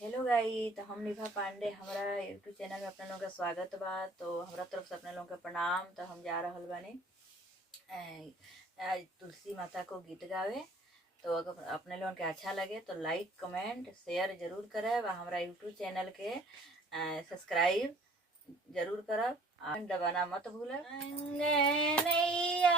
Hello गाई। तो हम निभा पांडे, हमारा यूट्यूब चैनल में अपने लोगों का स्वागत बा। तो हमरा तरफ से अपने लोगों का प्रणाम। तो हम जा रहल बानी आज तुलसी माता को गीत गावे। तो अगर अपने लोगों के अच्छा लगे तो लाइक कमेंट शेयर जरूर करे व हमारा यूट्यूब चैनल के सब्सक्राइब जरूर करब। दबाना मत भूल। अंगनैया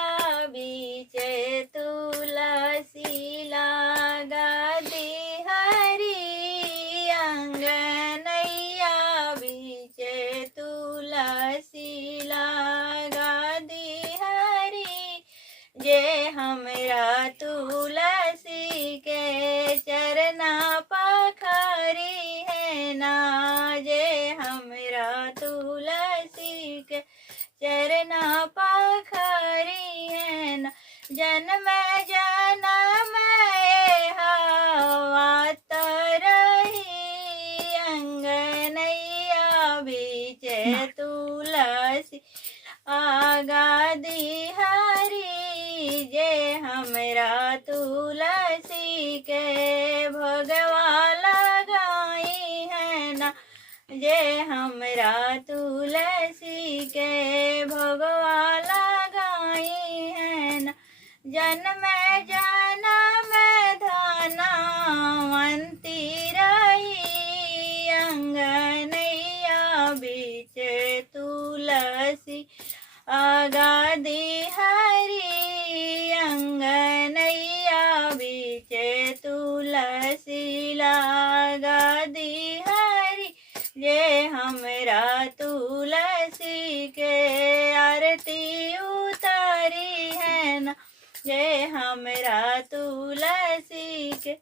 बीचे तुलसी लागा दी हरी, अंगनैया बीचे तुलसी लागा दी हरी। जे हमरा तुलसी के चरना पखारी है ना, जे हमरा तुलसी के चरना पखारी है ना। जन्म जन्म हवात रही, अंगनैया बीचे तुलसी आगा दी हरी। जे हमरा तुलसी के भगवा लगाई है ना, जे हमरा तुलसी के भगवा लगाई है ना। जन्म जन्म धनवंती रही, अंगनैया बीचे तुलसी आगा दी हरी, अंगनैया बीचे तुलसी लागा दी हरी। जे हमरा तुलसी के आरती उतारी है ना, जे हमरा तुलसी के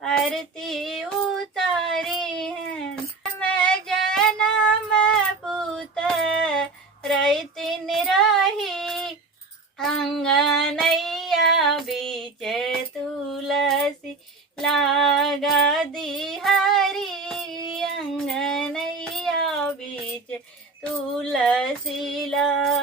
आरती उतारी है ना। मैं जन्म पुत रैतिन रही, अंगनैया बीचे तुलसी लागा दी हरी, अंगनैया बीचे तुलसी लागा